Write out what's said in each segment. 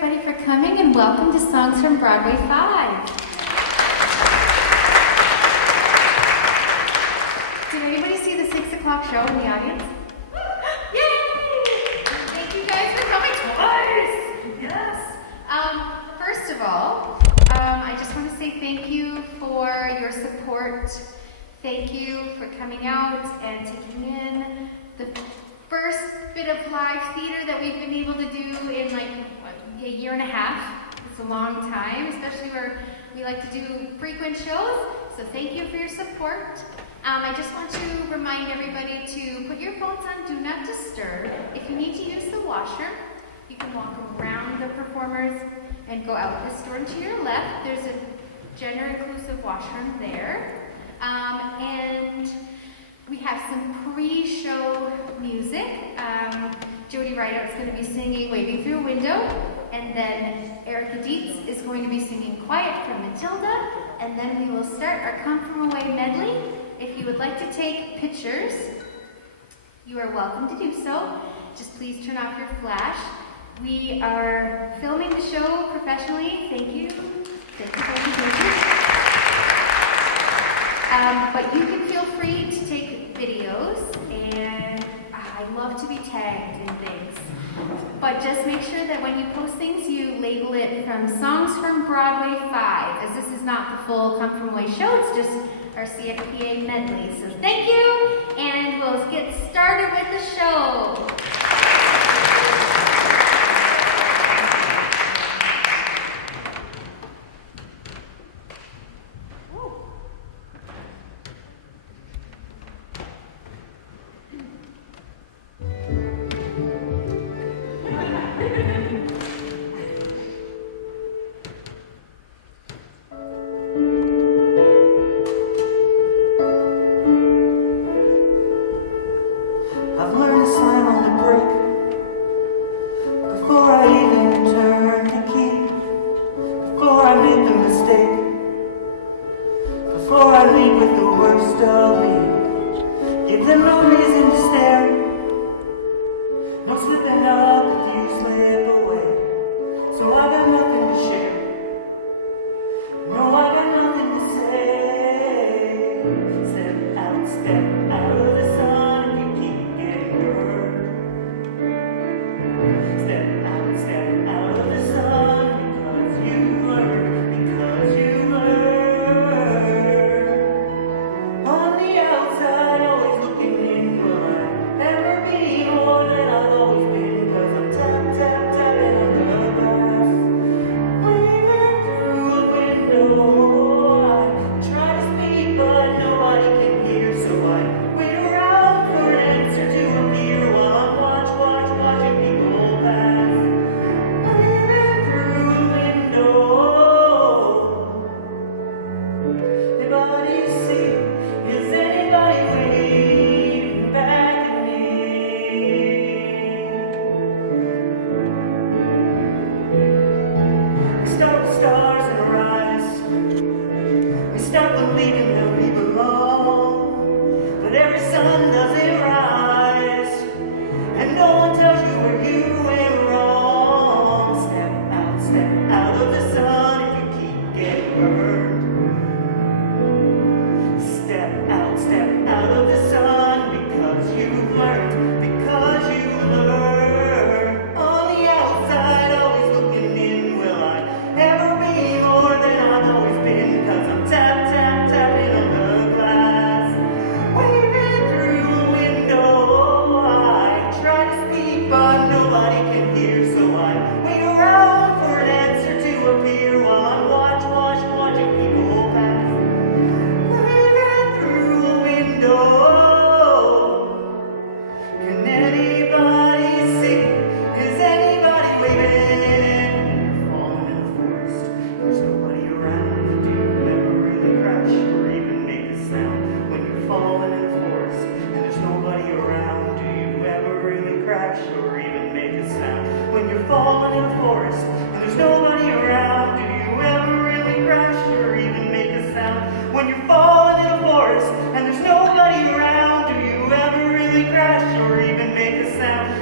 everybody for coming, and welcome to Songs from Broadway 5. Did anybody see the 6 o'clock show in the audience? Yay! Thank you guys for coming twice! Yes! First of all, I just want to say thank you for your support. Thank you for coming out and taking in the first bit of live theater that we've been able to do in like a year and a half. It's a long time, especially where we like to do frequent shows. So thank you for your support. I just want to remind everybody to put your phones on Do Not Disturb. If you need to use the washroom, you can walk around the performers and go out this door and to your left. There's a gender-inclusive washroom there. And we have some pre-show music. Jody Rideout is going to be singing Waving Through a Window, and then Erica Dietz is going to be singing Quiet from Matilda, and then we will start our Come From Away medley. If you would like to take pictures, you are welcome to do so. Just please turn off your flash. We are filming the show professionally. Thank you. Thank you for your pictures. But you can feel free to take videos, and I love to be tagged in things. But just make sure that when you post things, you label it from Songs from Broadway 5, as this is not the full Come From Away show, it's just our CFPA medley. So thank you, and we'll get started with the show.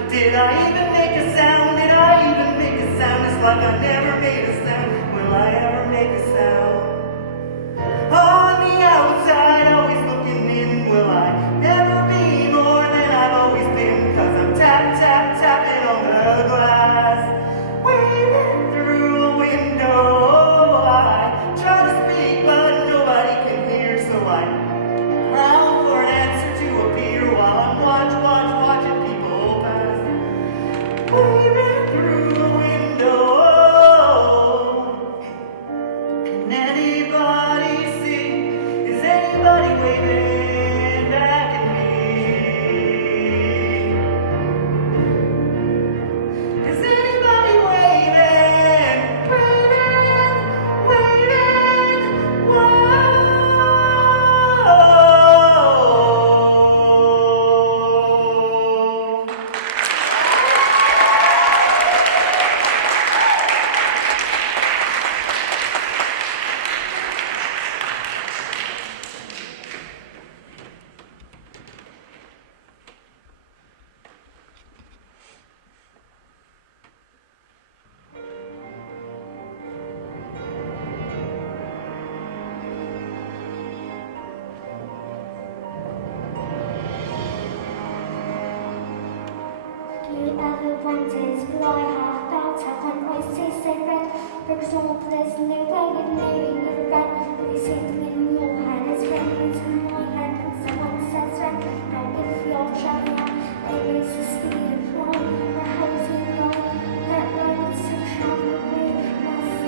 Did I even make a sound? Did I even make a sound just like I never made a sound. Will I ever make a sound? On the outside, always looking in. Will I never be more than I've always been? 'Cause I'm tap, tap, tapping on the glass, waving through a window. I try to speak, but nobody can hear, so I prowl for an answer to appear while I'm watching people pass, waving through the window. Can anybody see? Is anybody waving back at me? Is anybody waving, waving, whoa? Do you ever wonder, will I have about it when I say so red? For example, there's no way of knowing the red. But you say in your hand is red, it's in my hand, and someone says red. Now if you're traveling out, they raise the speed of light. My housing line, that line is to travel away from us.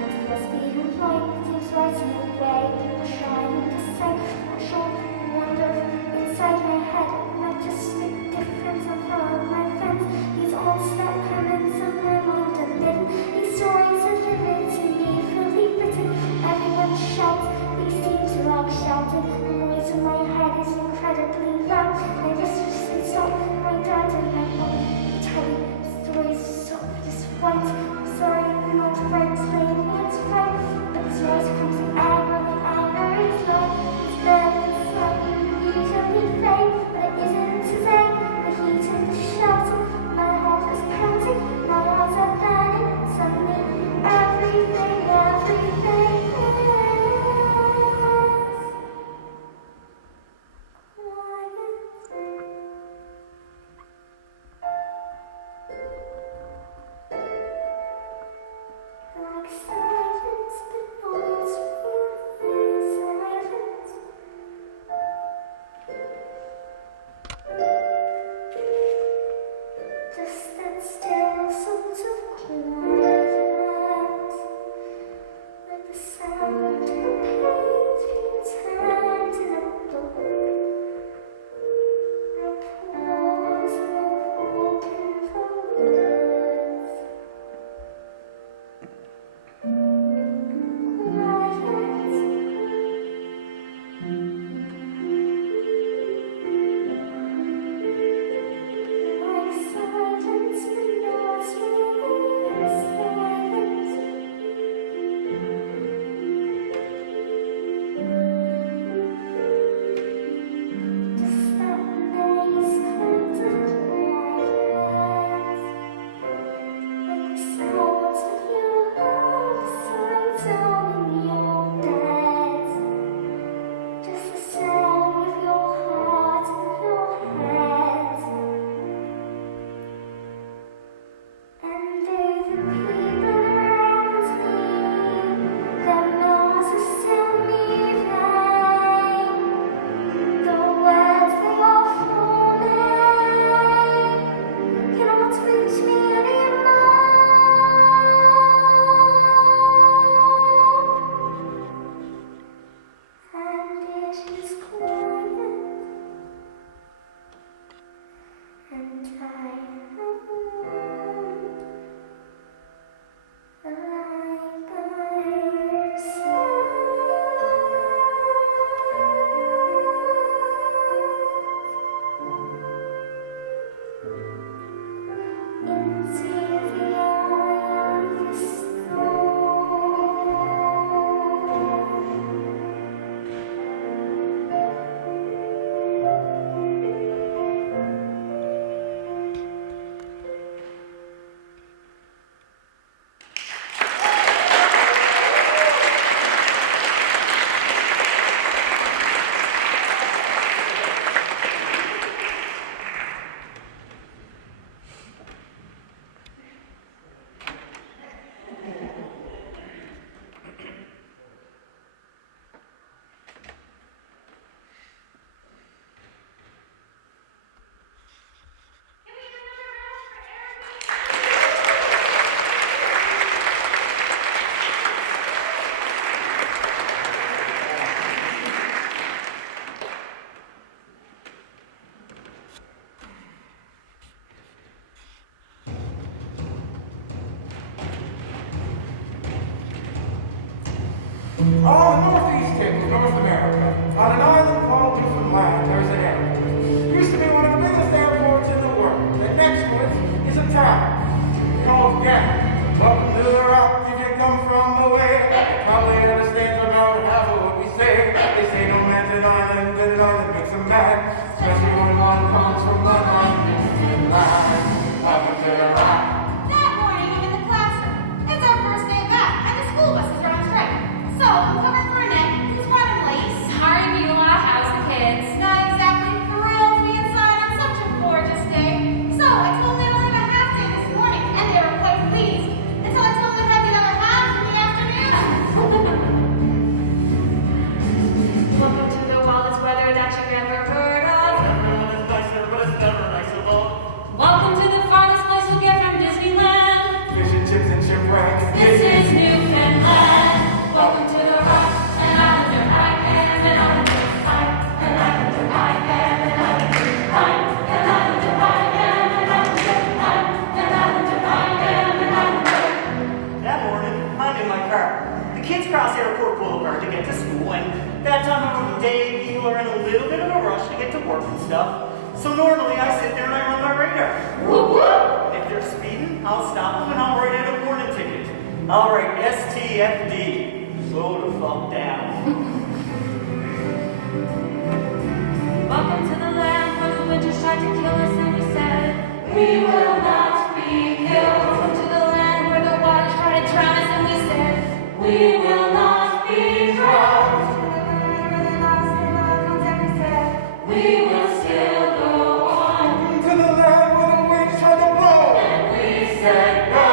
And for speed of light, it is right in the way. You're trying to say, I'm sure you wonder inside my head. Not just the difference of all my friends. These old snap comments and reminder hidden. These stories are vivid to me, fully written. Everyone shouts, they seem to like shouting. On the northeast tip of North America, on an island called Newfoundland, there's an airport. Used to be one of the biggest airports in the world. And next to it is a town called Ghana. Welcome to the rock if you come from away. You probably understand about half of what we say. They say no man's an island, and an island makes them mad. Especially when one comes from one Newfoundland. Welcome to the rock. That morning, I'm in the classroom. It's our first day back, and the school bus is running straight. So, I'm covering for Annette, who's running late. Sorry, Beulah, how's the kids? Not exactly thrilled to be inside on such a gorgeous day. So, I told them they only have a half day this morning, and they were quite pleased. Until I told them they had the other half in the afternoon. Welcome to the wildest weather that you've ever heard of. Everyone is nicer, but it's never nice of all. Welcome to the farthest place you'll get from Disneyland. Fish and chips and shipwrecks. This is Newfoundland. Welcome to the rock. An islander I am, an islander I am, an islander I am, an islander I am, an islander I am, an islander I am, an islander I am, an islander. That morning, I'm in my car. The kids cross Airport Boulevard to get to school, and that time of the day, people are in a little bit of a rush to get to work and stuff. So normally, I sit there and I run my radar. Whoop whoop. If they're speeding, I'll stop them and I'll write out a warning ticket. I'll write STFD. Slow the fuck down. Welcome to the land where the winters tried to kill us and we said, we will not be killed. Welcome to the land where the waters tried to drown us and we said, we will not be drowned. We will still go on. To the land where the winds try to blow. And we said no.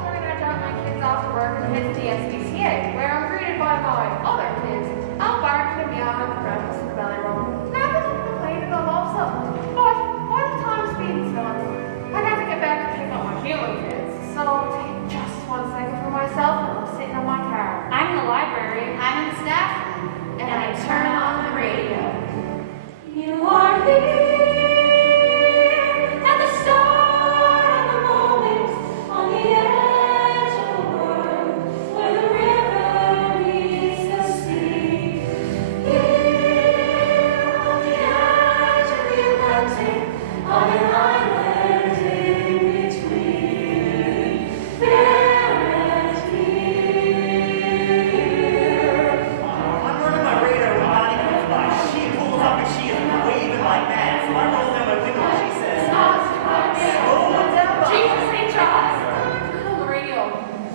After I drop my kids off to work and hit DSPCA, where I'm greeted by my other kids, I'll bark and meow and breakfast in the belly roll. Never complain about also. But by the time speeding's done, I have to get back and pick up my human kids. So take just 1 second for myself and I'm sitting in my car. I'm in the library. I'm in the staff room, and I turn on the radio. You are here at the start of the moment, on the edge of the world, where the river meets the sea. Here on the edge of the Atlantic, on an island in between, there and here. I'm running my radar when Bonnie comes by. She pulls up and she is waving like that. So I roll down my window and she says, slow down. Jesus St. Charles! Turn on the radio.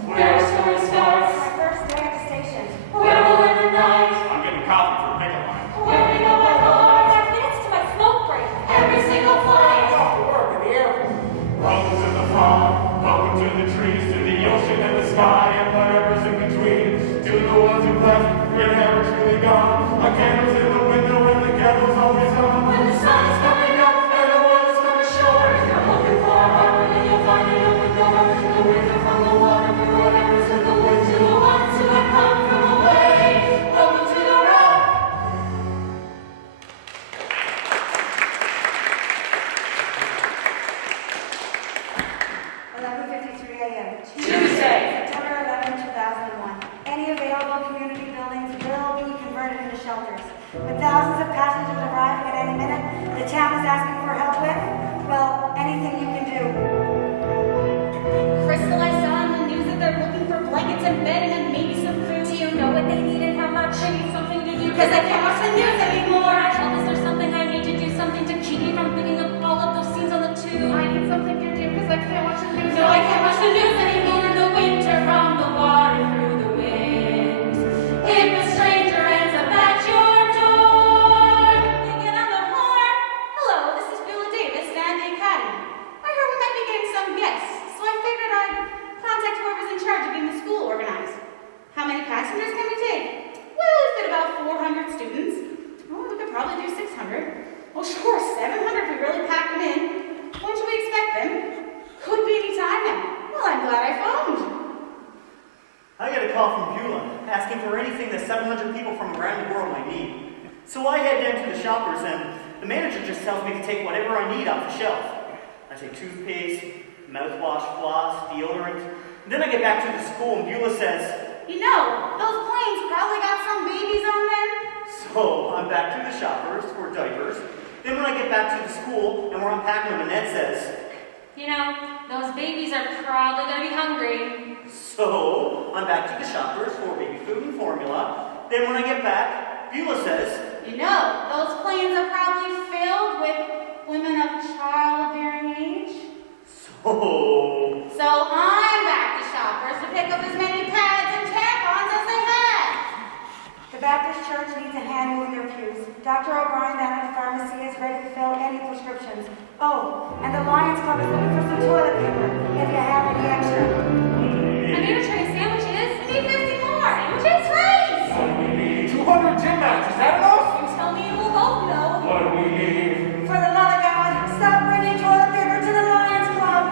Where a story starts, My first day at the station. where we'll live at night, I'm getting coffee for a pickup line. where we go by heart. 5 minutes to my smoke break. Every single flight. Off to work at the airport. Welcome to the farm, welcome to the trees, to the ocean and the sky, and whatever's in between. To the ones who left, you're never truly gone. A candle's in the window and the candle's always on. When the sun is coming up and the world's coming short, if you're looking for a harbor, then you'll find an open door. The winds are from the water, through whatever's in the wind, to the ones who have come from away. Welcome to the rock. 11:53 a.m. Tuesday. September 11, 2001. Any available community buildings will be converted into shelters. With thousands of passengers arriving at any minute, the town is asking for help with, well, anything you can do. Crystal, I saw in the news that they're looking for blankets and bedding and maybe some food. Do you know what they need and how much? I need something to do because I can't watch the news anymore. Is there something I need to do, something to keep me from thinking of all of those scenes on the tube? I need something to do because I can't watch the news. No, I can't watch the news anymore. In the winter, from the water through the wind. If a stranger ends up at your door, You get on the horn. Hello, this is Beulah Davis, Sandy Academy. I heard we might be getting some guests, so I figured I'd contact whoever's in charge of getting the school organized. How many passengers can we take? Well, we fit about 400 students. Oh, we could probably do 600. Oh, sure, 700 if we really pack them in. When should we expect them? Could be any time now. Well, I'm glad I phoned. I get a call from Beulah asking for anything that 700 people from around the world might need. So I head down to the shoppers and the manager just tells me to take whatever I need off the shelf. I take toothpaste, mouthwash, floss, deodorant. And then I get back to the school and Beulah says, You know, those planes probably got some babies on them. So I'm back to the shoppers for diapers. Then when I get back to the school and we're unpacking them, Annette says, You know, those babies are probably going to be hungry. so I'm back to the shoppers for baby food and formula. Then when I get back, Beulah says, You know, those planes are probably filled with women of childbearing age. so So I'm back to shoppers to pick up as many pads and tampons as they had. The Baptist Church needs a hand moving their pews. Dr. O'Brien down at the pharmacy is ready to fill any prescriptions. Oh, and the Lions Club is looking for some toilet paper, if you have any extra. I made a tray of sandwiches. I need 50 more. Sandwiches, rice. What do we need? 200 gym mats, is that enough? You tell me and we'll both know. What do we need? For the love of God, stop bringing toilet paper to the Lions Club.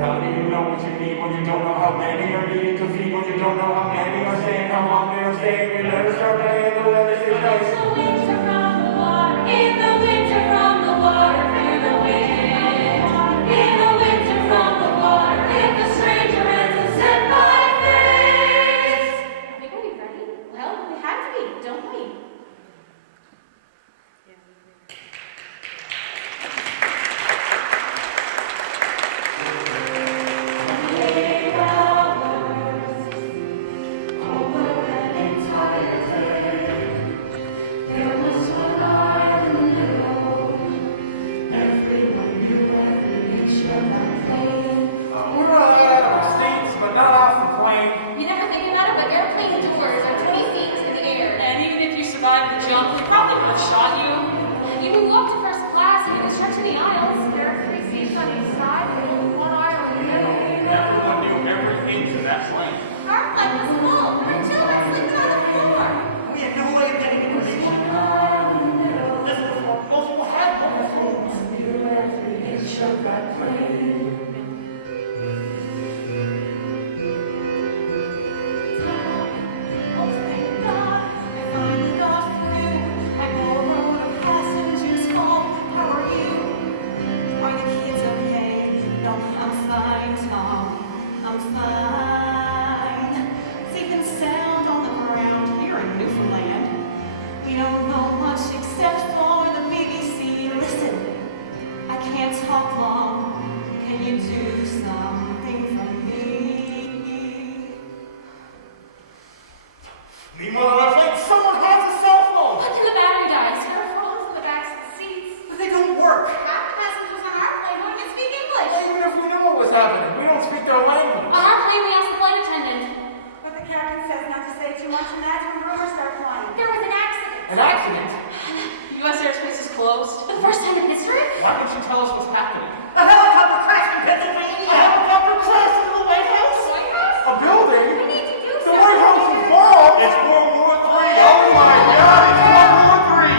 How do you know what you need when you don't know how many are needing to feed? When you don't know how many are staying, how long they are staying? We let us start playing the weather stays nice. In the winter from the water. In the winter from the water. Feel the wind. In the winter from the water. If a stranger ends and set my face. Are we going to be ready? Well, we have to be, don't we? We're all out of seats, but not off the plane. You never think about it, but airplane tours are 20 feet in the air. And even if you survived the jump, we probably would have shot you. You can walk to first class and you can stretch in the aisles. There are 3 seats on each side and 1 aisle in the middle. Everyone knew everything to that plane. Our flight was full. The children sleeping on the floor. we had no way of getting information. This is before most people had mobile phones. Oh, thank God. I finally got through. I go alone, the passengers home. How are you? Are the kids okay? No, I'm fine, Tom. I'm fine. Safe and sound on the ground here in Newfoundland. We don't know much except for the BBC. Listen, I can't talk long. Can you do something for me? Meanwhile, on our plane, someone has a cell phone. What can the battery dies? There are phones in the backs of the seats. But they don't work. Half the passengers on our plane don't even speak English. Even if we knew what was happening, we don't speak their language. On our plane, we asked the flight attendant. But the captain says not to say too much, and that's when rumors start flying. There was an accident. An accident? U.S. airspace is closed. The first time in history? Why didn't you tell us what's happening? A helicopter crashed in Pennsylvania. A helicopter crashed into the White House? White House? A building? We need to do The something. White House is bombed! It's World War III. Oh my God, it's World War III!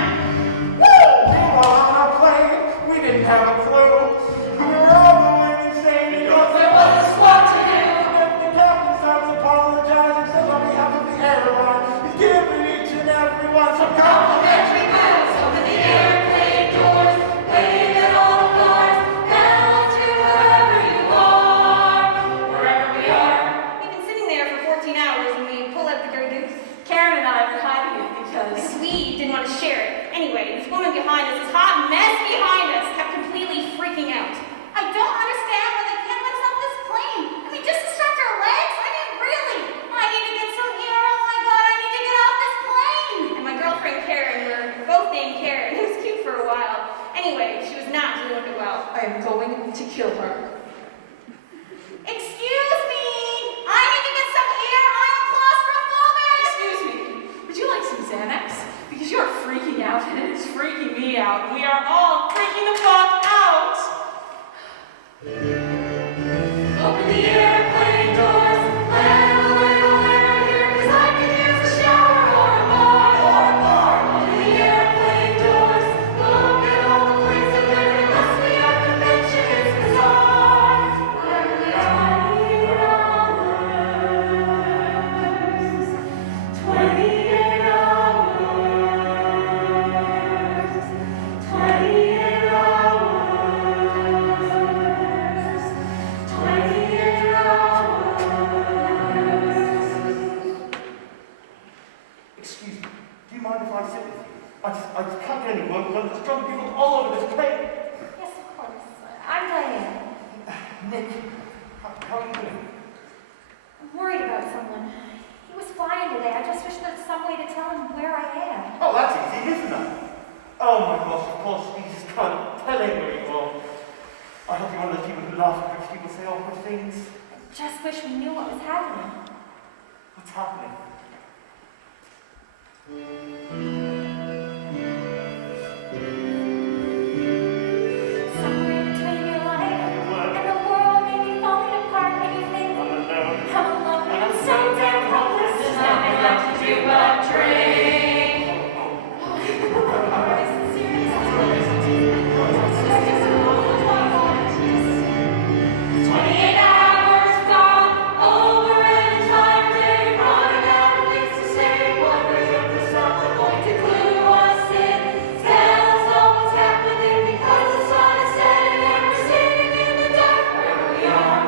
Woo! Meanwhile, on our plane, we didn't have a clue. We were all going insane because there was a SWAT to do. The captain starts apologizing, says on behalf of the airline, he's giving each and every one some complimentary meals. Open the airplane doors, wave at all the cars, down to wherever you are. Wherever we are. We've been sitting there for 14 hours and we pull out the Grey Goose. Karen and I were hiding it because We didn't want to share it. Anyway, this woman behind us, this hot mess behind us, kept completely freaking out. I don't understand why they can't let us off this plane. I mean, just to stretch our legs? I mean, really? I need to get some air. Oh my God, I need to get off this plane. And my girlfriend Karen, we're both named Karen. It was cute for a while. Anyway, she was not doing it well. I am going to kill her. Excuse me. I need to get some air. I'm claustrophobic. Excuse me, would you like some Xanax? Because you're freaking out and it's freaking me out. We are all freaking the fuck out. Open the airplane doors, let away the winter here, 'cause I could use a shower or a bar. Open the airplane doors, look at all the places there. It must be our convention, it's bizarre. Wherever we are, 28 hours, 28 hours, 28 Excuse me, do you mind if I sit with you? I just can't get any work done. There's drunk people all over this place. Yes, of course. I'm Diane. Nick, how are you doing? I'm worried about someone. He was flying today. I just wish there was some way to tell him where I am. Oh, that's easy, isn't it? Oh my gosh, of course, you just can't tell him where you are. I hope you're one of those people who laugh at rich people say awkward things. I just wish we knew what was happening. What's happening? Somewhere between your life and the world, maybe falling apart, and you think, I'm alone. I'm alone and I'm so damn hopeless. There's nothing left to do but drink. Is this serious? 28 hours gone, over an entire day, running out of things to say. What brings up the sound going to clue us in? Tell us all what's happening because the sun is setting and we're sitting in the dark where we are.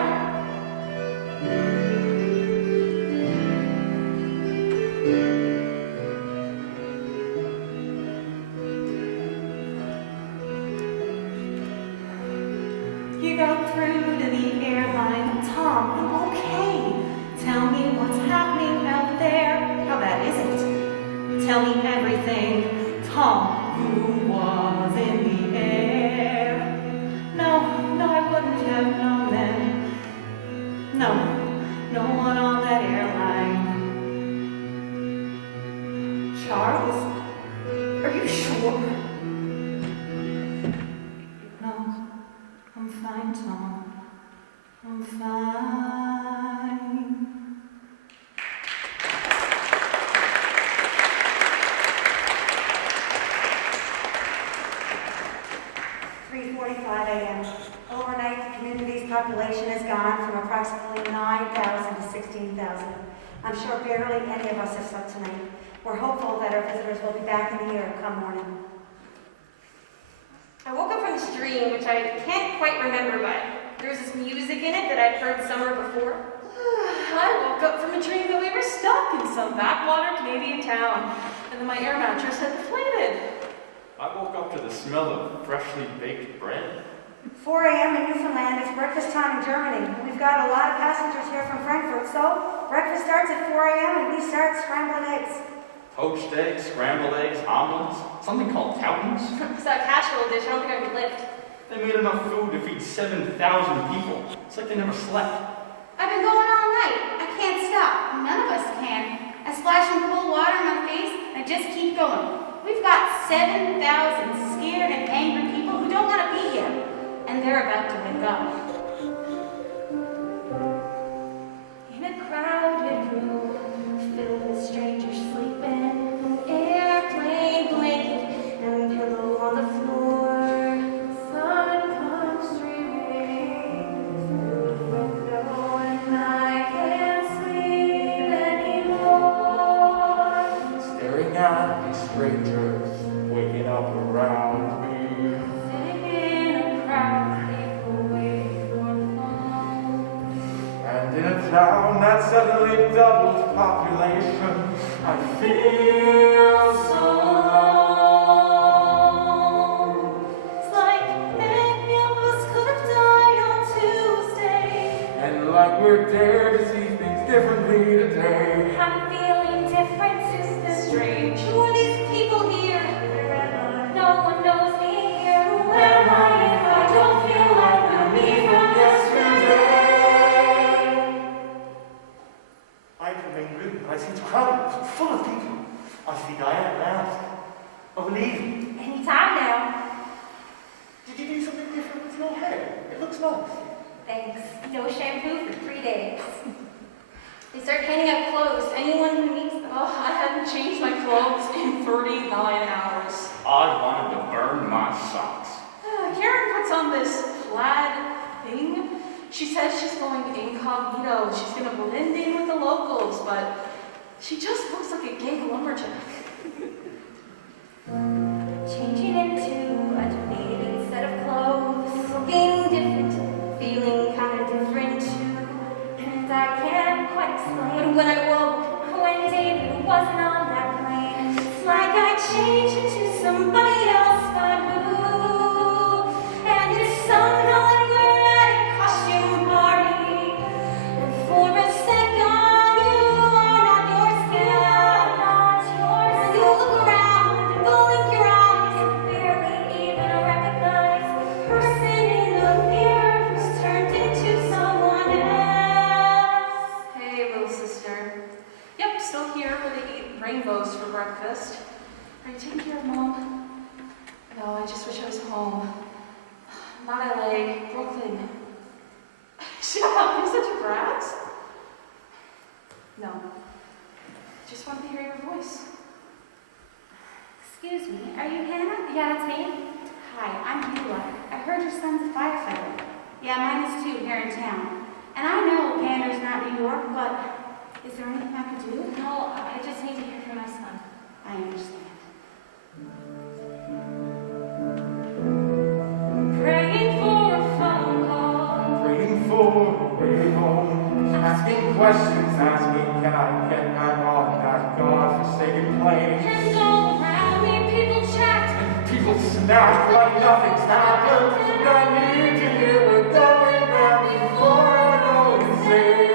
You got through to the airline. Tom, I'm okay. Tell me what's happening out there. How bad is it? Tell me everything. Tom, who was in the air? No, I wouldn't have known then. No one on that airline. Charles? Are you sure? No. I'm fine, Tom. I'm fine. 3:45 a.m. Overnight, the community's population has gone from approximately 9,000 to 16,000. I'm sure barely any of us have slept tonight. We're hopeful that our visitors will be back in the air come morning. I woke up from this dream, which I can't quite remember, but there was this music in it that I'd heard summer before. I woke up from a dream that we were stuck in some backwater Canadian town, and then my air mattress had deflated. I woke up to the smell of freshly baked bread. 4 a.m. in Newfoundland, it's breakfast time in Germany. We've got a lot of passengers here from Frankfurt, so breakfast starts at 4 a.m. and we start scrambling eggs. Poached eggs, scrambled eggs, omelets, something called coutons. It's that casserole dish, I don't think I could lift. They made enough food to feed 7,000 people. It's like they never slept. I've been going all night. I can't stop. None of us can. I splash some cold water in my face and I just keep going. We've got 7,000 scared and angry people who don't want to be here. And they're about to wake up. In a crowded room filled with strangers sleeping, airplane blanket and pillow on the floor. Sun comes streaming through the window and I can't sleep anymore. Staring at these strangers waking up around me. Sitting in a crowd, people wait for phone. And in a town that suddenly doubled population, I feel so alone. It's like any of us could have died on Tuesday. And like we're dared to see things differently today. I'm feeling different, sister. Strange. Who are these people here? No one knows me here. Who am I if I don't feel like I'm me from yesterday? I enter the main room and I see it's crowded, it's full of people. I see Diane and I ask, oh, leave. Anytime now. Did you do something different with your hair? It looks nice. Thanks. No shampoo for 3 days. They start handing out clothes to anyone who needs them. Oh, I hadn't changed my clothes in 39 hours. I wanted to burn my socks. Karen puts on this plaid thing. She says she's going incognito. She's going to blend in with the locals, but she just looks like a gay lumberjack. Changing into a donated set of clothes. Looking different. Feeling kind of different too. And I can't quite explain When I woke, when David wasn't on that plane. change into somebody else, but who? And it's somehow like we're at a costume party. And for a second, you are not yourself. And you look around and blink your eyes and barely even recognize the person in the mirror who's turned into someone else. Hey, little sister. Yep, still here where they eat rainbows for breakfast. Are you taking care of Mom? No, I just wish I was home. Not LA, Brooklyn. Shut up, you're such a brat. No. Just want to hear your voice. Excuse me, are you Hannah? Yeah, that's me. Hi, I'm Beulah. I heard your son's a firefighter. Yeah, mine is too, here in town. And I know Gander's not New York, but is there anything I could do? No, I just need to hear from my son. I understand. Praying for a phone call. Waiting for a way home. Asking questions, asking, can I get back on that God-forsaken plane? And all around me, people chat. And people snap like nothing's happened. And I need to hear we're going back before I go insane.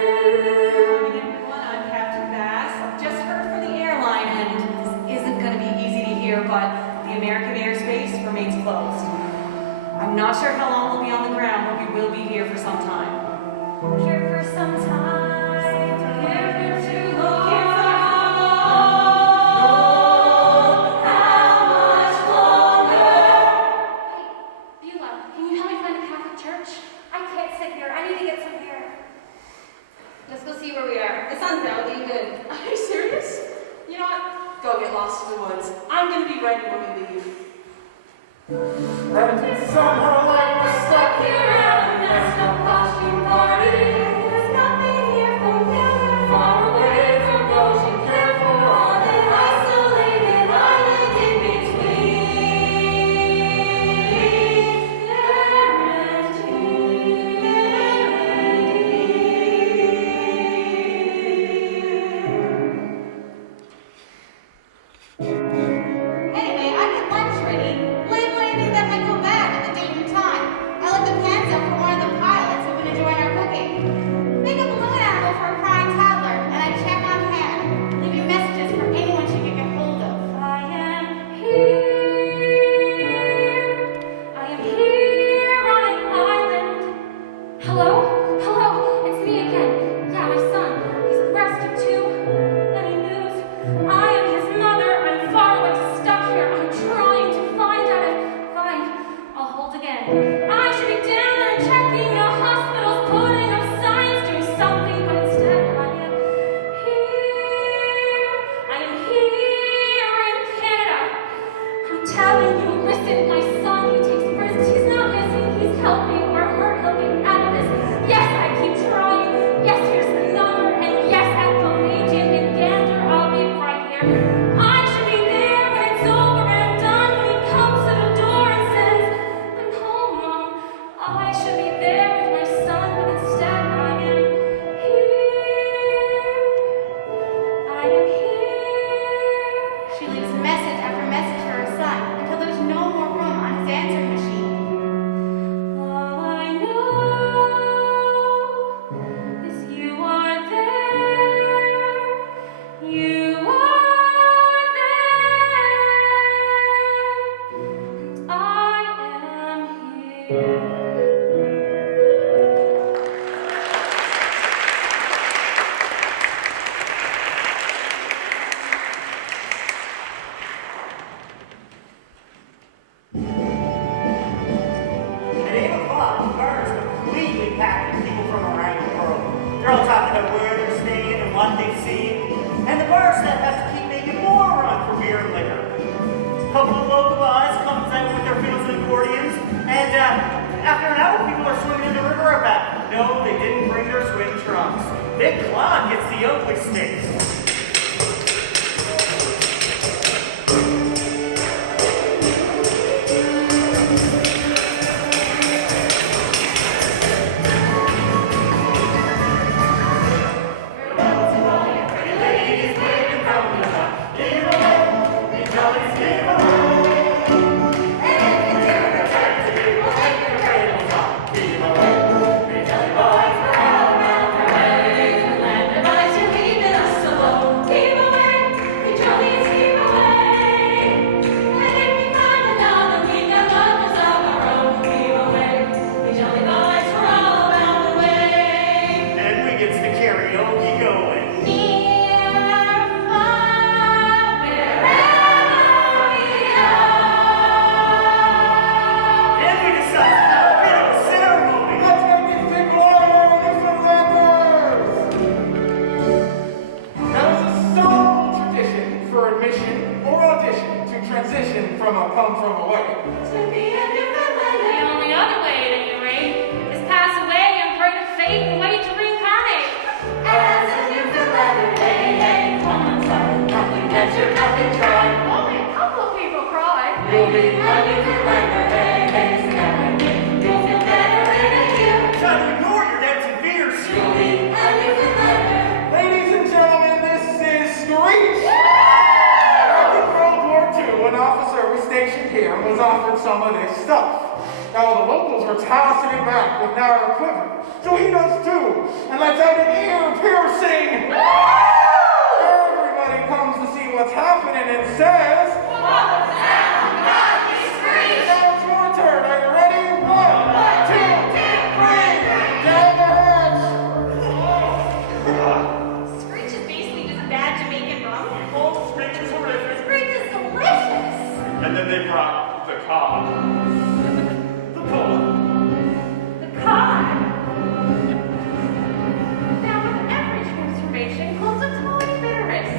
Everyone, I'm Captain Bass. Just heard from the airline, and this isn't going to be easy to hear, but the American airspace remains closed. I'm not sure how long we'll be on the ground, but we will be here for some time. Here for some time. Here for too long. Here for How much longer? Hey, Beulah, can you help me find a Catholic church? I can't sit here. I need to get some air. Let's go see where we are. The sun's out, doing good. Are you serious? You know what? Go get lost in the woods. I'm going to be ready when we leave. And somehow like we're stuck here at a messed up costume party. There's nothing here for you. Far away from those you care for. On an isolated island in between. Anyway, I get lunch ready. Label anything that might go bad at the date and time. I looked the pans up for one of the pilots hoping to join our cooking. Make a balloon animal for a crying toddler, and I check on Hannah, leaving messages for anyone she can get hold of. I am here. I am here on an island. Hello? Hello? It's me again. Yeah, my son. He's arrested too. Any news? I am his mother. I'm far away, stuck here. I'm trying to find out if... Fine. I'll hold again. I should be down and checking the hospitals, putting up signs, doing something, but instead I am here. I am here in Canada. I'm telling you, listen, my son, he takes risks. He's not missing. He's helping or her helping out of this. Yes, I keep trying. Yes, here's the number. And yes, at the Legion in Gander, I'll be right here. I should be there when it's over and done. When he comes to the door and says, I'm home, Mom. I should be there with my son, but instead I am here. I am here. She leaves message after message for her son until there's no more room on his answering machine. All I know is you are there. You are there. And I am here. At 8 o'clock, the bar is completely packed with people from around the world. They're all talking about where they're staying and what they've seen. And the bar staff has to keep making more run for beer and liquor. A couple of local guys comes out with their fiddles and accordions, and after an hour, people are swimming in the river or back. No, they didn't bring their swim trunks. Big Claude gets the ugly stick. Ladies waving from the top, give away, because for admission or audition to transition from a come from away. To be a Newfoundlander. The only other way at any rate is pass away and pray to fate and wait to reincarnate. As a Newfoundlander, hey, hey, come on, son. Nothing venture, nothing try. Only a couple of people cry. You'll be a Newfoundlander, hey, hey, scammering. You'll feel better in a year. Try to ignore your doubts and fears. You'll be a Newfoundlander. Ladies and gentlemen, this is Screech! Back in World War II, an officer was stationed here and was offered some of this stuff. Now the locals were tossing it back with narrow quiver. So he does too, and lets out an ear-piercing. Everybody comes to see what's happening and says, What was that? God, we screech. now it's your turn. Are you ready? 1, 2, 3, down the hatch. Screech is basically just bad Jamaican rum. Oh, Screech is horrific. Screech is delicious. And then they brought the cod. The pole. The cod. Now, with every transformation comes a tiny bit of risk.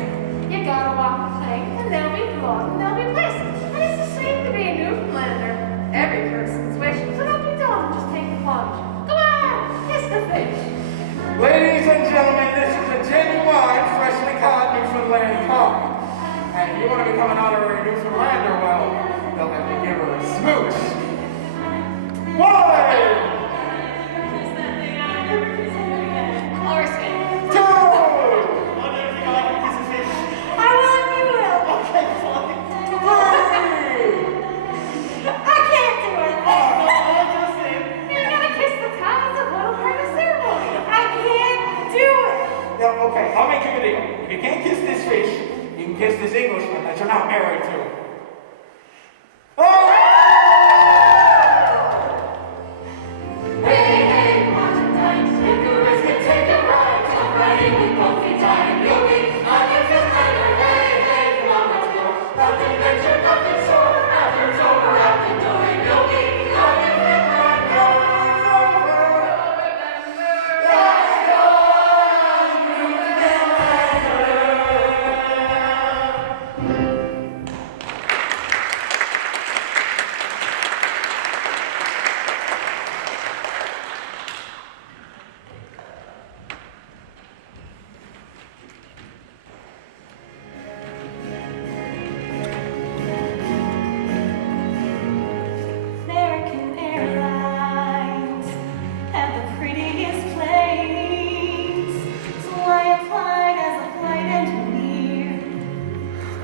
You gotta walk the plank, and there'll be blood, and there'll be bliss. And it's the same to be a Newfoundlander. Every person's wish, so don't be dumb, just take the plunge. Come on, kiss the fish. Ladies and gentlemen, this is a genuine, freshly caught Newfoundland cod. And if you want to become an honorary Newfoundlander, well, they'll have to give her a smooch. 1, I'll risk it. 2, I will if you will. Okay, fine. 3. I can't do it. You gotta kiss the cod, it's a little part of the ceremony. I can't do it. Yeah, okay, I'll make you a deal. If you can't kiss this fish, you can kiss this Englishman that you're not married to. Oh! Hey, hey, watch it tight. If you risk it, take a ride. Jump right in with both feet tied. You'll be a Newfoundlander. Hey, hey, come on, let's go. Nothing venture, nothing sore. After's over, out the door. You'll be a Newfoundlander. Let's go, American Airlines had the prettiest planes, so I applied as a flight engineer.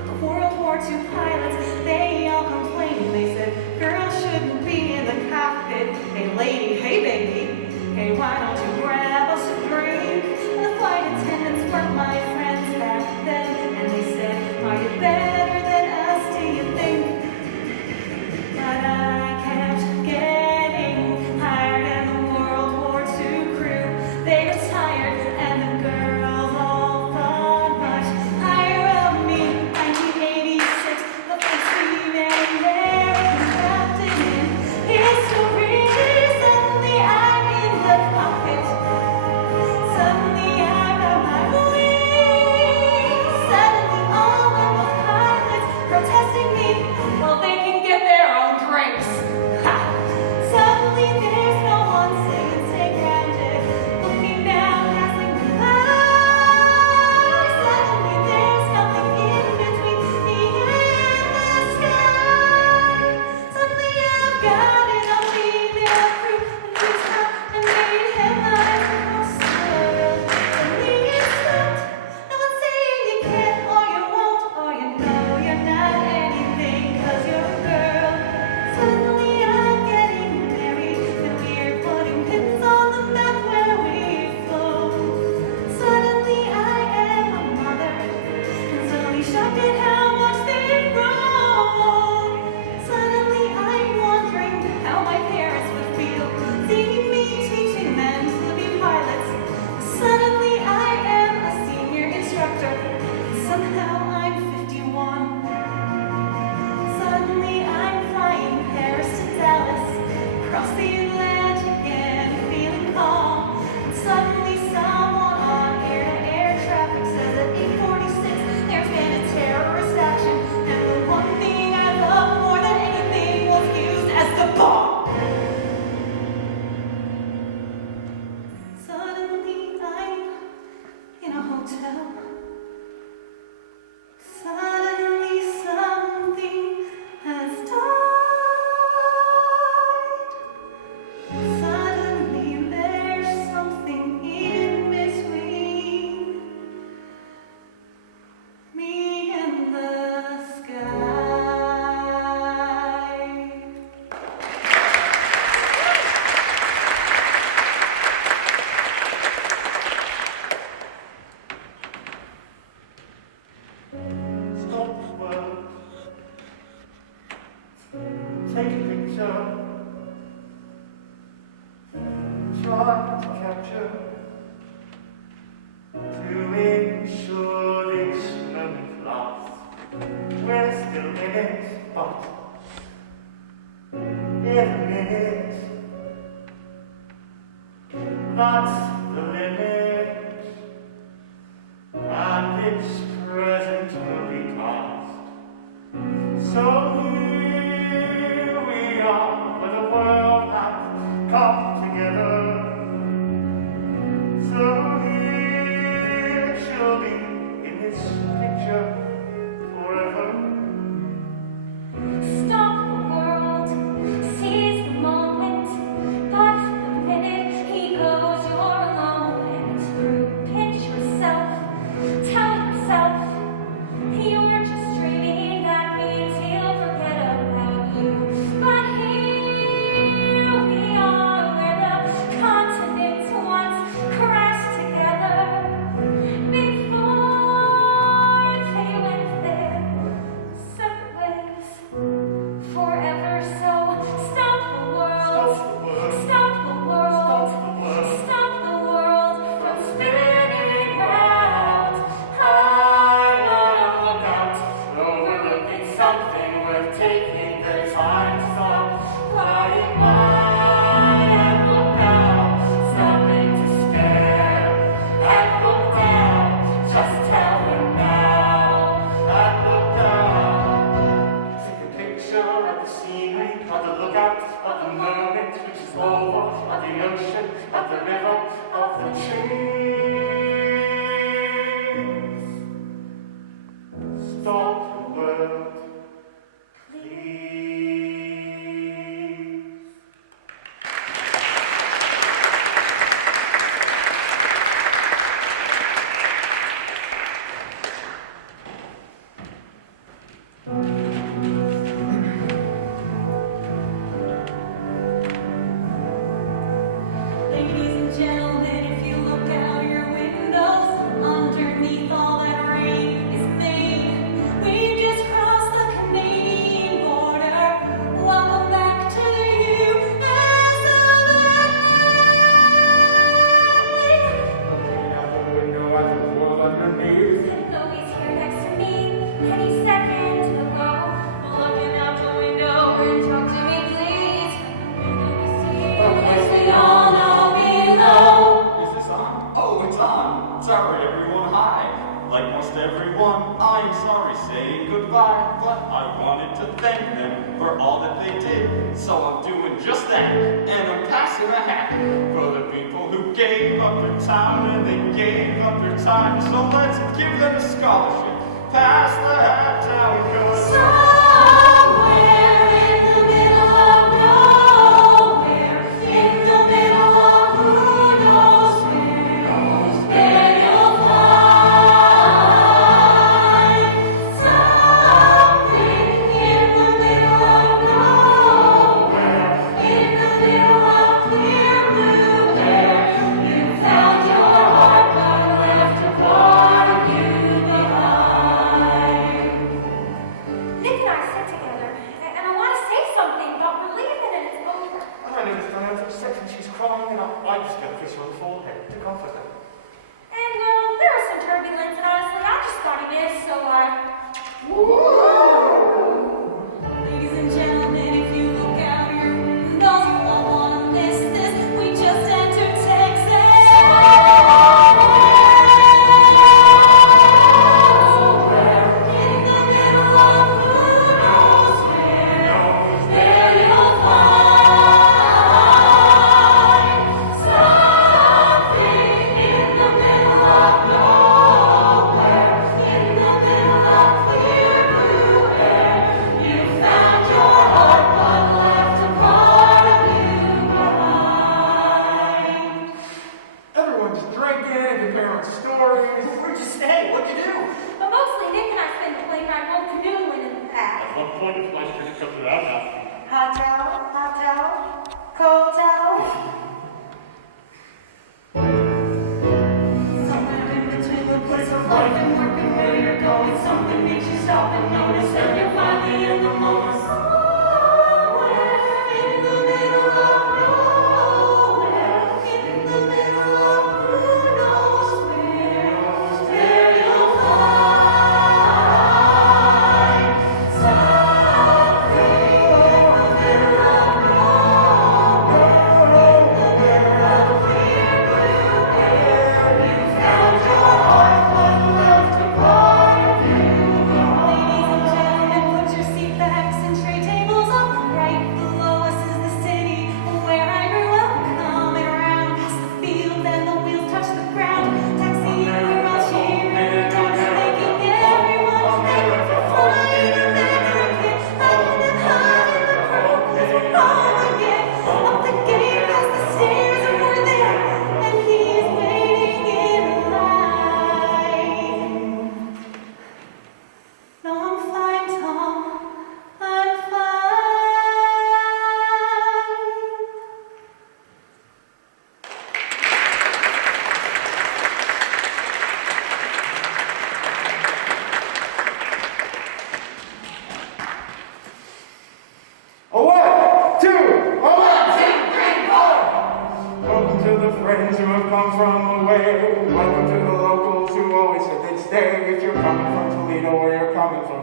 The World War II pilots, they all complained. They said girls shouldn't be in the cockpit. Hey lady, hey baby, hey why don't you grab us a drink? The flight attendants weren't my friends back then, and they said, are you better than us, do you think? But I kept getting hired, and the World War II crew, they retired, and the girls all thought much higher of me. 1986, we're still in it, but every minute, that's the limit, and this present will be past. So here we are, where the world has come together. So here she'll be in this picture forever. Stop the world, seize the moment, but the minute he goes, you're alone. And through pinch yourself, tell yourself, you're just dreaming. That means he'll forget about you. But here we are, where the continents once crashed together. Before they went their separate ways forever. So stop the world, stop the world, stop the world from spinning round. I wanna look out, overlooking something worth taking the time to stop. Flying by and look out, something to stare and look down. Just tell him now and look down. Take a picture of the scenery, of the lookout, of the moment which is over, of the ocean, of the river, of the trees. Stop the world, please. Ladies and gentlemen, if you look out your windows, underneath all that rain is Maine. We've just crossed the Canadian border. Welcome back to the USA. Looking out the window at the world underneath. Didn't know he's here next to me any second ago. Looking out the window and talk to me, please. As we all know below. Is this on? Oh, it's on. It's alright, everyone. Hi. Like most everyone, I'm sorry saying goodbye, but I wanted to thank them for all that they did. So I'm doing just that, and I'm passing a hat for the people who gave up their town and they gave up their time. So let's give them a scholarship. Pass the hat down, 'cause Somewhere in the middle of nowhere, in the middle of who knows where you'll find something in the middle of nowhere, in the middle of clear blue air. You found your heart, but left a part of you behind.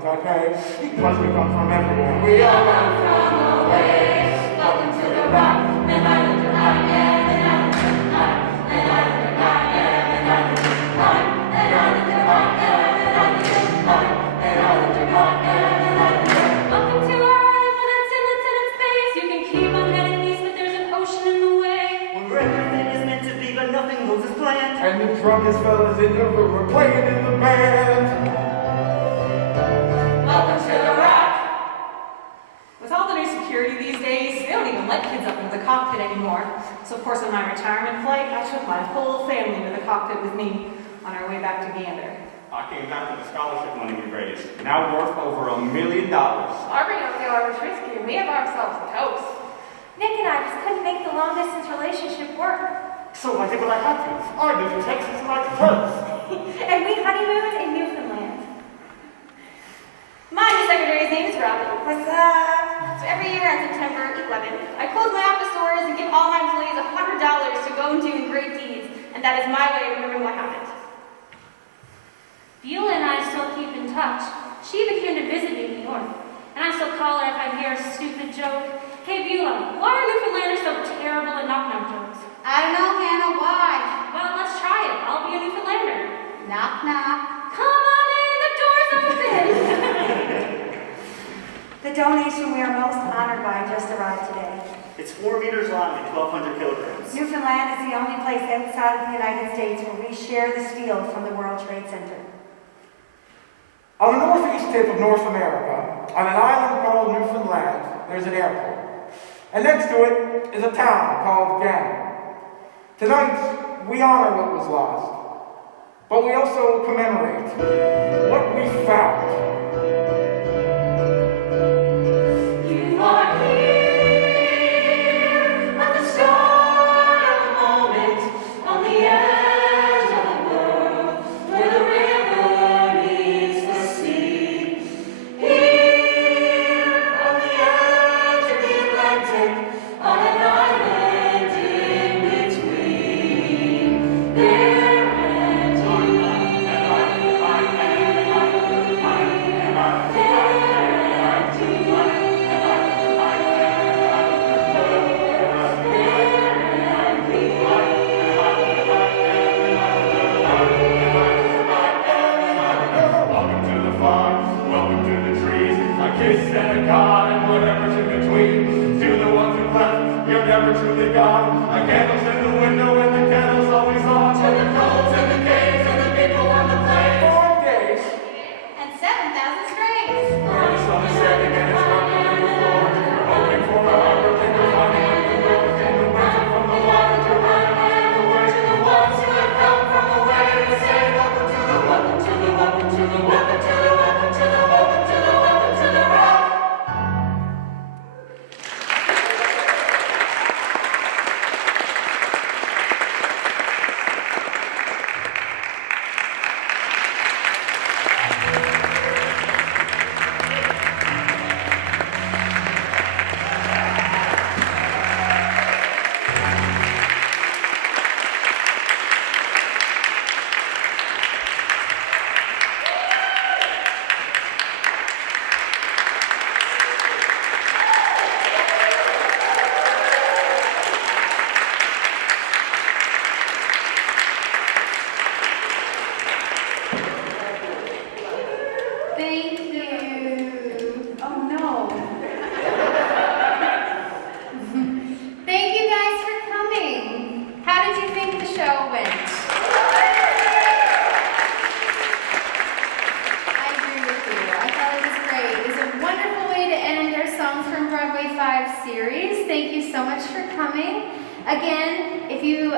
okay? Because we come from everywhere. We all come from away. Welcome to the rock, and Islander I am, and Islander I, and Islander I am, and Islander I, and Islander I am, and Islander I, and Islander I am, and Islander. Welcome to our island with its inlets and its bays. You can keep on heading east, but there's an ocean in the way. Where everything is meant to be, but nothing goes as planned. And the drunkest fellas in the room are playing in the band. Welcome to the rock. With all the new security these days, they don't even let kids up into the cockpit anymore. So of course on my retirement flight, I took my whole family to the cockpit with me on our way back to Gander. I came back with the scholarship money we raised, now worth over $1 million. Our don't feel our risky, and we have ourselves a toast. Nick and I just couldn't make the long-distance relationship work. So I did what I had to. I moved to Texas like the toast. And we honeymooned in Newfoundland. My new secretary's name is Robin. What's up? So every year on September 11th, I close my office doors and give all my employees $100 to go and do great deeds, and that is my way of remembering what happened. Beulah and I still keep in touch. She even came to visit me in New York. And I still call her if I hear a stupid joke. Hey Beulah, why are Newfoundlanders so terrible at knock-knock jokes? I don't know, Hannah, why? Well, let's try it. I'll be a Newfoundlander. Knock, knock. Come on in, the door's open! The donation we are most honored by just arrived today. It's 4 meters long and 1,200 kilograms. Newfoundland is the only place outside of the United States where we share the steel from the World Trade Center. On the northeast tip of North America, on an island called Newfoundland, there's an airport. And next to it is a town called Gander. Tonight, we honor what was lost, but we also commemorate what we found. You are here at the start of a moment on the edge of the world where the river meets the sea. Here on the edge of the Atlantic on an island in between. There and Welcome to the farm, welcome to the trees, a kiss and a card and whatever's in between. To the ones who left, you're never truly gone. A candle's in the window and the candle's always on. To the coals and the caves and the people on the plains. 4 days. And 7,000 strings. Where the sun is setting and it's running in the floor. You're hoping for a harbor and you're finding a new door. In the winter from the water to run away to the ones who have come from away to say welcome to the welcome to the welcome to the welcome to the welcome to the welcome to the welcome to the rock. Thank you. Oh no. Thank you guys for coming. How did you think the show went? I agree with you. I thought it was great. It was a wonderful way to end our Songs from Broadway 5 series. Thank you so much for coming. Again, if you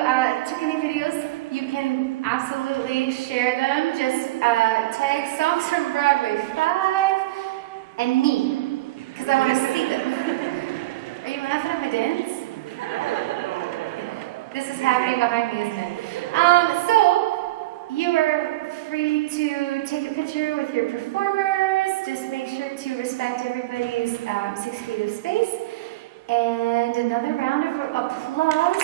took any videos, you can absolutely share them. Just tag Songs from Broadway 5 and me, because I want to see them. Are you laughing at my dance? This is happening behind me, isn't it? So, you are free to take a picture with your performers. Just make sure to respect everybody's 6 feet of space. And another round of applause